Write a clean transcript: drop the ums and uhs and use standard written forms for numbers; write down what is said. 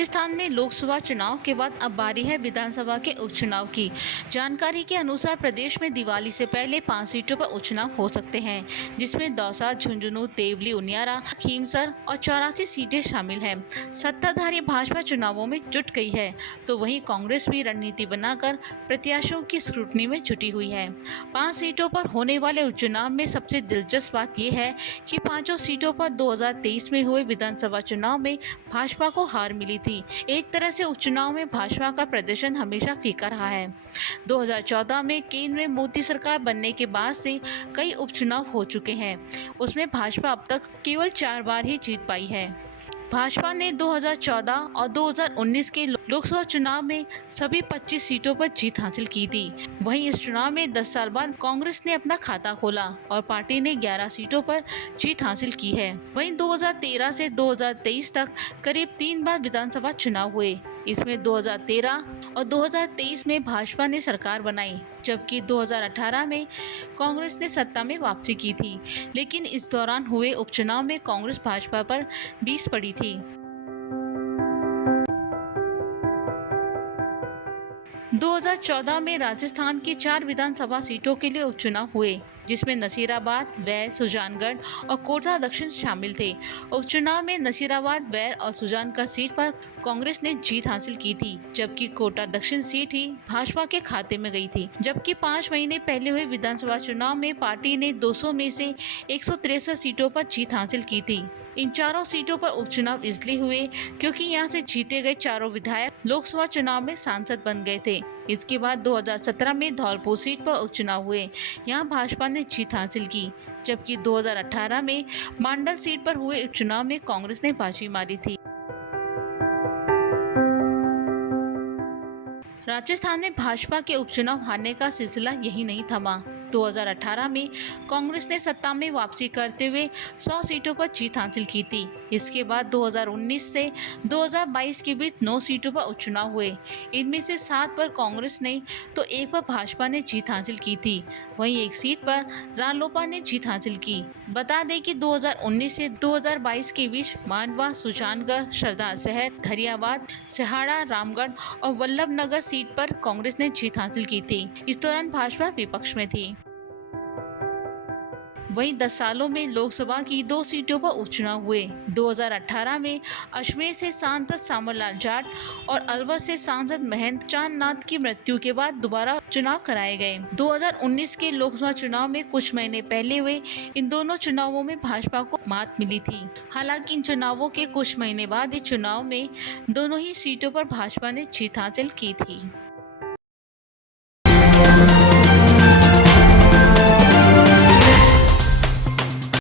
राजस्थान में लोकसभा चुनाव के बाद अब बारी है विधानसभा के उपचुनाव की। जानकारी के अनुसार प्रदेश में दिवाली से पहले 5 सीटों पर उपचुनाव हो सकते हैं, जिसमें दौसा, झुंझुनू, देवली, उनियारा, खीमसर और 84 सीटें शामिल हैं। सत्ताधारी भाजपा चुनावों में जुट गई है, तो वहीं कांग्रेस भी रणनीति बनाकर प्रत्याशियों की स्क्रूटनी में जुटी हुई है। 5 सीटों पर होने वाले उपचुनाव में सबसे दिलचस्प बात यह है कि 5 सीटों पर 2023 में हुए विधानसभा चुनाव में भाजपा को हार मिली थी। एक तरह से उपचुनाव में भाजपा का प्रदर्शन हमेशा फीका रहा है। 2014 में केंद्र में मोदी सरकार बनने के बाद से कई उपचुनाव हो चुके हैं, उसमें भाजपा अब तक केवल 4 बार ही जीत पाई है। भाजपा ने 2014 और 2019 के लोकसभा चुनाव में सभी 25 सीटों पर जीत हासिल की थी। वहीं इस चुनाव में 10 साल बाद कांग्रेस ने अपना खाता खोला और पार्टी ने 11 सीटों पर जीत हासिल की है। वहीं 2013 से 2023 तक करीब 3 बार विधानसभा चुनाव हुए। इसमें 2013 और 2023 में भाजपा ने सरकार बनाई, जबकि 2018 में कांग्रेस ने सत्ता में वापसी की थी। लेकिन इस दौरान हुए उपचुनाव में कांग्रेस भाजपा पर 20 पड़ी थी। 2014 में राजस्थान की 4 विधानसभा सीटों के लिए उपचुनाव हुए, जिसमें नसीराबाद, वैर, सुजानगढ़ और कोटा दक्षिण शामिल थे। उपचुनाव में नसीराबाद, वैर और सुजानगढ़ सीट पर कांग्रेस ने जीत हासिल की थी, जबकि कोटा दक्षिण सीट ही भाजपा के खाते में गई थी। जबकि 5 महीने पहले हुए विधानसभा चुनाव में पार्टी ने 200 में से 163 सीटों पर जीत हासिल की थी। इन चारों सीटों पर उपचुनाव इसलिए हुए क्योंकि यहां से जीते गए चारों विधायक लोकसभा चुनाव में सांसद बन गए थे। इसके बाद 2017 में धौलपुर सीट पर उपचुनाव हुए, यहां भाजपा ने जीत हासिल की, जबकि 2018 में मांडल सीट पर हुए उपचुनाव में कांग्रेस ने बाजी मारी थी। राजस्थान में भाजपा के उपचुनाव हारने का सिलसिला यही नहीं थमा। 2018 में कांग्रेस ने सत्ता में वापसी करते हुए 100 सीटों पर जीत हासिल की थी। इसके बाद 2019 से 2022 के बीच 9 सीटों पर उपचुनाव हुए। इनमें से 7 पर कांग्रेस ने तो 1 पर भाजपा ने जीत हासिल की थी। वहीं 1 सीट पर रालोपा ने जीत हासिल की। बता दें कि 2019 से 2022 के बीच मांडवा, सुजानगढ़, सरदार शहर, धरियावाद, सहाड़ा, रामगढ़ और वल्लभनगर सीट पर कांग्रेस ने जीत हासिल की थी। इस दौरान भाजपा विपक्ष में थी। वहीं 10 सालों में लोकसभा की 2 सीटों पर उपचुनाव हुए। 2018 में अजमेर से सांसद सामरलाल जाट और अलवर से सांसद महेंद्र चांदनाथ की मृत्यु के बाद दोबारा चुनाव कराए गए। 2019 के लोकसभा चुनाव में कुछ महीने पहले हुए इन दोनों चुनावों में भाजपा को मात मिली थी। हालांकि इन चुनावों के कुछ महीने बाद इस चुनाव में दोनों ही सीटों पर भाजपा ने जीत हासिल की थी।